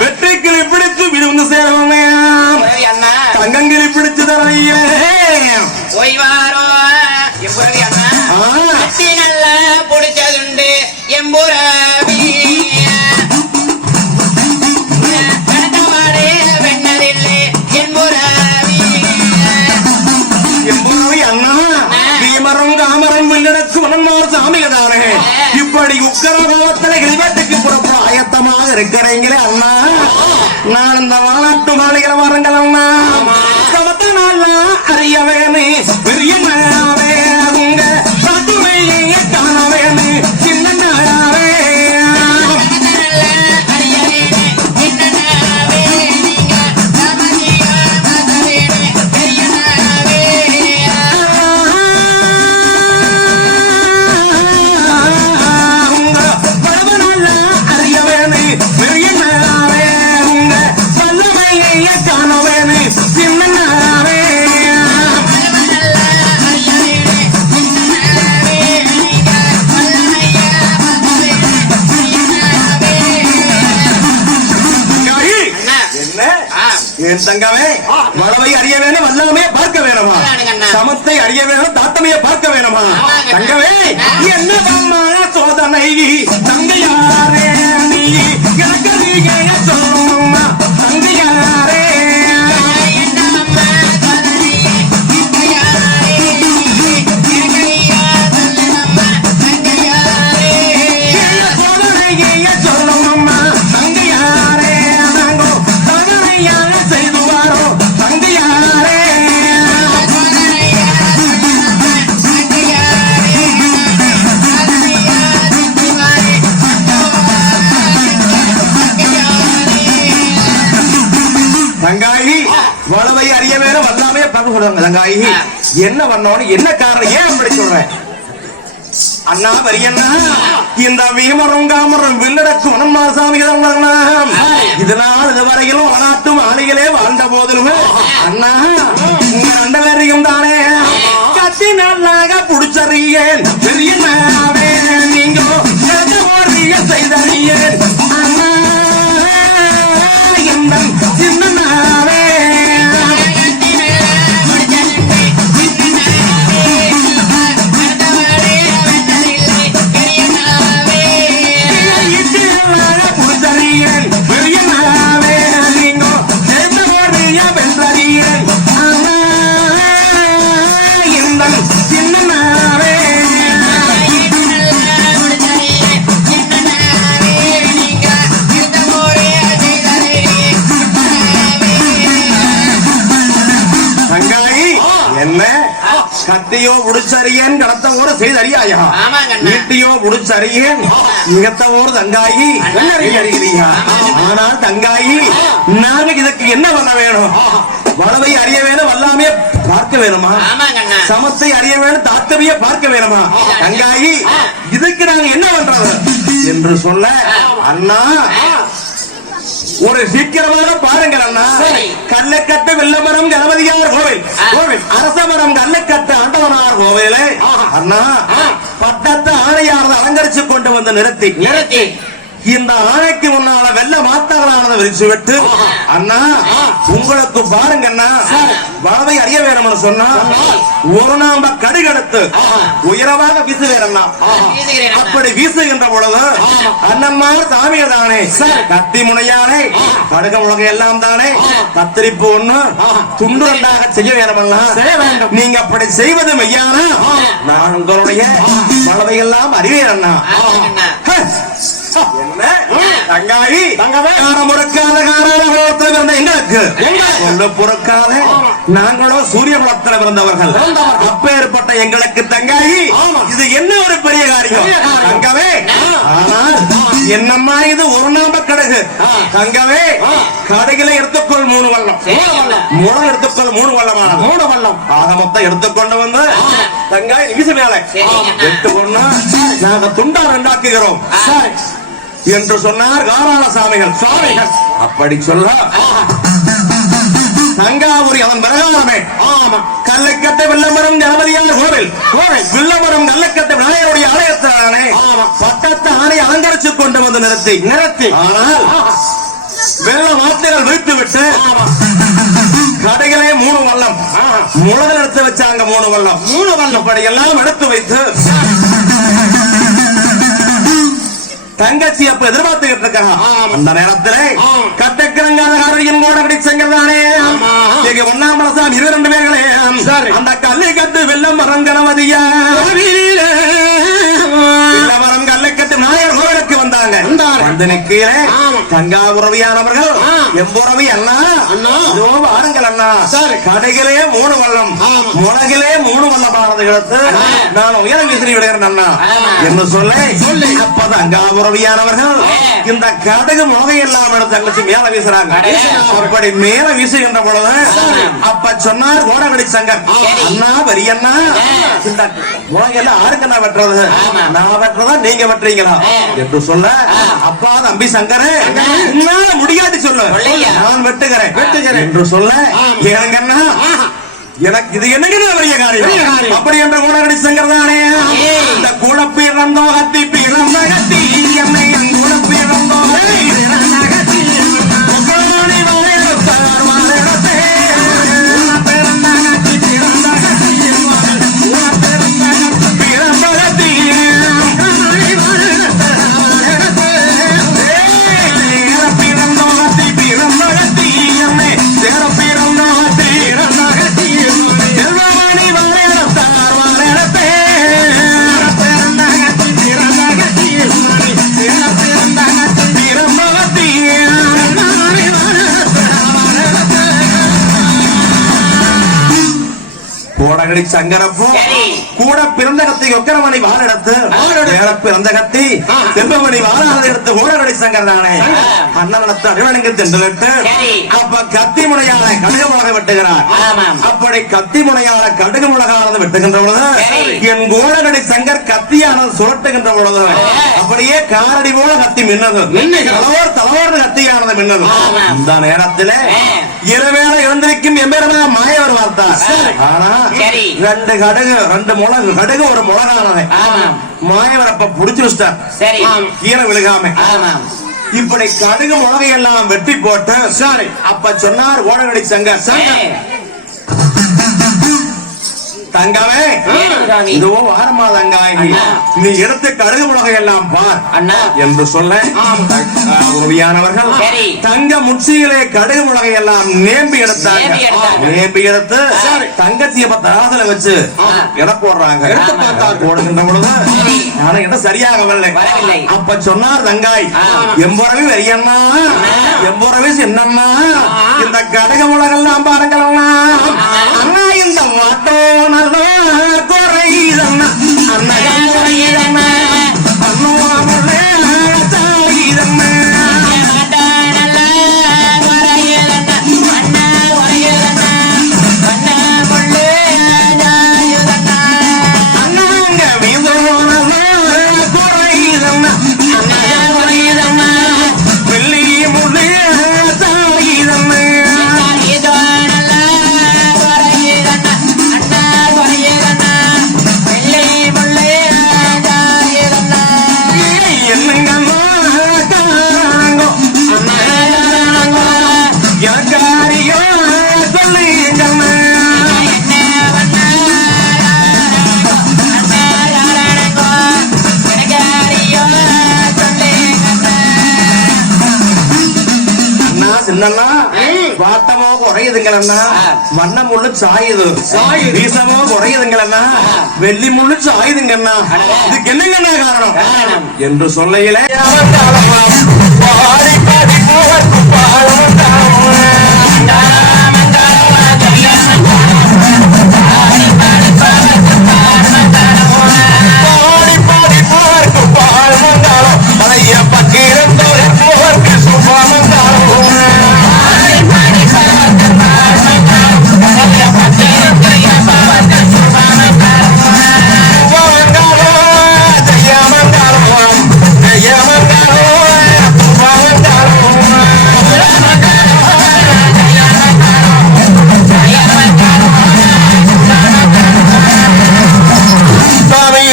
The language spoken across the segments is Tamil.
வெற்றிக்கிளி பிடிச்சு விருந்து சேரவே தங்கங்கிளி பிடிச்சு தரையே ஓய்வாரோ எப்படி அண்ணா நல்லா பிடிச்சதுண்டு எம்புரவி கடத்தவாடே வெண்ணதில்லை எம்புரவி எம்புரவி அண்ணா பீமரம் காமரம் வில்லடக்கு மனன்மார் சாமிகள் தானே இப்படி உக்கரபாவத்தில கிளிவத்துக்கு புறப்பட ஆயத்தமாக இருக்கிறீங்களே அண்ணா நான் இந்த வானாட்டு மாளிகளை வரங்கள் அண்ணா சமத்த நாள் அறியவேனே பெரிய மழாவே உங்க பட்டுமையை காணவேனே சின்ன நாளாவே என் தங்கமே வளவை அறிய வேணும் வல்லமே பார்க்க வேணுமா சமத்தை அறிய வேணும் தாத்தமையை பார்க்க வேணுமா தங்கமே என்ன சோதனை தங்கையாரே நீ எனக்கு நீங்க சொல்லணுமா தங்கையாரே தங்காயி வளவை அறிய வேணும் வல்லாமே பார்க்க சொல்றாங்க தங்காயி என்ன பண்ணணும் என்ன காரணம் ஏன் அப்படி சொல்றேன் அண்ணா வரியண்ணா இந்த வீமரம் காமரம் வில்லடக்கு மனன்மார் சாமி இதனால் இதுவரையிலும் வனாட்டு மாளிகளே வாழ்ந்த போதிலும் அண்ணா ரெண்டு பேரையும் தானே கத்தி நல்லாக புடிச்சறியேன் பெரியண்ணாவே நீங்க செய்தறியேன் அண்ணா சின்னனாவே கத்தியோ புடிச்சறியேன் கடத்தவோடு செய்தறியாயா நீட்டியோ புடிச்சறியேன் நிகத்தவோடு தங்காயி அறிகிறீங்க ஆனால் தங்காயி நாங்க இதுக்கு என்ன பண்ண வேணும் வளவை அறிய வேணும் வல்லாமே பார்க்க வேணுமா சமத்தை அறிய வேணும் தாத்தவிய பார்க்க வேணுமா தங்காயி இதுக்கு நாங்க என்ன பண்றது என்று சொல்ல அண்ணா ஒரு சீக்கிரமாக பாருங்கள் அண்ணா கல்லக்கட்டு வெள்ளமரம் கணபதியார் கோவில் கோவில் அரசமரம் கல்லக்கட்டு ஆண்டவனார் கோவிலே அண்ணா பட்டத்து ஆணையானது அலங்கரிச்சு கொண்டு வந்து நிறுத்தி இந்த ஆணைக்கு முன்னால வெள்ள மாத்தாளரானதை விரிச்சு விட்டு அண்ணா உங்களுக்கு பாருங்க அண்ணா வளவை அறிய வேணும்னு சொன்னா ஒரு நாம கடுகெடுத்து உயரமாக வீசுவேன் அண்ணா அப்படி வீசுகின்ற பொழுது அண்ணன்மார் சாமிகள் தானே கத்தி முனையானே கடுக முழக எல்லாம் தானே கத்திரிப்பு ஒண்ணு துண்டு ரெண்டாக செய்ய வேணுமல்லா நீங்க அப்படி செய்வது மெய்யானா நான் உங்களுடைய வளவை எல்லாம் அறிவேன் அண்ணா நாங்களோ சூரிய குலத்தில் பிறந்தவர்கள் அப்பேற்பட்ட எங்களுக்கு தங்காயி இது என்ன ஒரு பெரிய காரியம் தங்கவே ஆனால் என்னம்மா இது ஒரு நாம கடுகு தங்கவே கடுகில எடுத்துக்கொள் 3 வல்லம் முளை எடுத்துக்கொள் 3 வல்லமான 3 வல்லம் ஆக மொத்தம் எடுத்துக்கொண்டு வந்து தங்காய் வீசு மேல எடுத்துக்கொண்டு நாங்க துண்டா ரெண்டாக்குகிறோம் என்று சொன்னார் காராள சாமிகள் அப்படி சொல்ல தங்காபுரி அதன் பிரகாரமே கல்லக்கட்டை வெள்ளமரம் கணபதியார் கோவில் வில்லமரம் கல்லக்கட்டை விநாயகருடைய ஆலயத்திலானே பக்கத்து ஆணை அலங்கரிச்சு கொண்டு வந்து நிறுத்தி ஆனால் வெள்ள வார்த்தைகள் வைத்து விட்டு கடைகளே 3 வல்லம் முளகள் எடுத்து வச்சாங்க 3 வல்லம் படி எல்லாம் எடுத்து வைத்து தங்கச்சி அப்ப எதிர்பார்த்துக்கிட்டு இருக்காங்க அந்த நேரத்திலே கட்டக்கிழங்காரன் கூட கிடைச்சங்கதானே இங்க ஒன்னாமலசாமி 22 பேர்களே அந்த கல்லை கட்டு வெள்ளம் மரம் கணவதியா வெள்ளமரம் கல்லை கட்டு நாயர் கோவிலுக்கு வந்தாங்க வந்து நிற்கிறே தங்கா உறவியானவர்கள் எம்புறவி அண்ணா இதோ வாருங்கள் அண்ணா கடைகளே 3 வல்லம் முளகிலே 3 வல்லமானது எடுத்து நான் உயர வீசி விடுகிறேன் அண்ணா என்று சொல்லி அப்ப தங்கா உறவியானவர்கள் இந்த கடுகு முளையெல்லாம் எடுத்து தங்கச்சி மேல வீசுறாங்க அப்படி மேல வீசுகின்ற பொழுது அப்ப சொன்னார் கோடவெளி சங்கர் அண்ணா பெரியண்ணா இந்த முளையெல்லாம் ஆருக்கு நான் வெட்டுறது நான் வெட்டுறதா நீங்க வெட்டுறீங்களா என்று சொல்ல அப்பா தம்பி சங்கரே உன்னால முடியாது சொல்லு நான் வெட்டுகிறேன் என்று சொல்ல ஏங்கண்ணா எனக்கு இது என்னங்க பெரிய காரியம் அப்படி என்ற கோடவெளி சங்கர் தானே இந்த கூட பிறந்தோ கத்தி பிறந்த கத்தி என்னை என் கூட பிறந்தோ கோடகடி சங்கரப்போ கூட பிறந்த கத்தி ஒக்கரமணி வாழ எடுத்து பிறந்த கத்தி செல்வமணி வாழாத எடுத்து கோடகடி சங்கர் தானே அண்ணனத்து அடிவனுக்கு சென்றுவிட்டு அப்ப கத்தி முனையால கடுகு முளகை வெட்டுகிறார் அப்படி கத்தி முனையால கடுகு முளகானது வெட்டுகின்ற பொழுது என் கோடகடி சங்கர் கத்தியானது சுழட்டுகின்ற பொழுது அப்படியே காரடி போல கத்தி மின்னது தலைவர் கத்தியானது மின்னது அந்த நேரத்தில் இரவேளை எழுந்திருக்கும் எம்பெருமா மாயவர் பார்த்தார் ஆனா 2 கடுகு 2 முளகு கடுகு ஒரு முளகானது மாயவர் அப்ப புடிச்சு வச்சிட்டார் கீழே விழுகாம இப்படி கடுகு முளகை எல்லாம் வெட்டி போட்டு அப்ப சொன்னார் ஓடவெளி சங்கர் தங்கவே இதோ வாரமா தங்காய் நீ எடுத்து கடுகு முளகை எல்லாம் பார் என்று சொல்ல உறவியானவர்கள் தங்க முச்சியிலே கடுகு முளகை எல்லாம் நேம்பி எடுத்தாங்க நேம்பி எடுத்து தங்கச்சிய தராசல வச்சு எடை போடுறாங்க போடுகின்ற பொழுது ஆனா இடம் சரியாகவில்லை அப்ப சொன்னார் தங்காய் எம்புறவி வெறியண்ணா எம்புறவி சின்னண்ணா இந்த கடுகு முளகெல்லாம் பாருங்களா அண்ணா இந்த வாட்டோ குறையுதண்ணா அண்ணா பண்ணுவாங்களே தாயுதண்ணா அண்ணாங்க வீதோன குறையுதண்ணா அண்ணா வெள்ளி முள்ளே தாயுதண்ணா சின்னண்ணா வாட்டமோ குறையுதுங்களா வண்ண முள்ளு சாயுது வீசமோ குறையுதுங்களா வெள்ளி முள்ளு சாயுதுங்கண்ணா இதுக்கு என்னங்கண்ணா காரணம் என்று சொல்லையிலே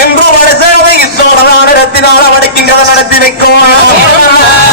என்று மனசாவை இத்தோடதான இடத்தினால் அவனுக்கு இங்கே நடத்தி வைக்கும்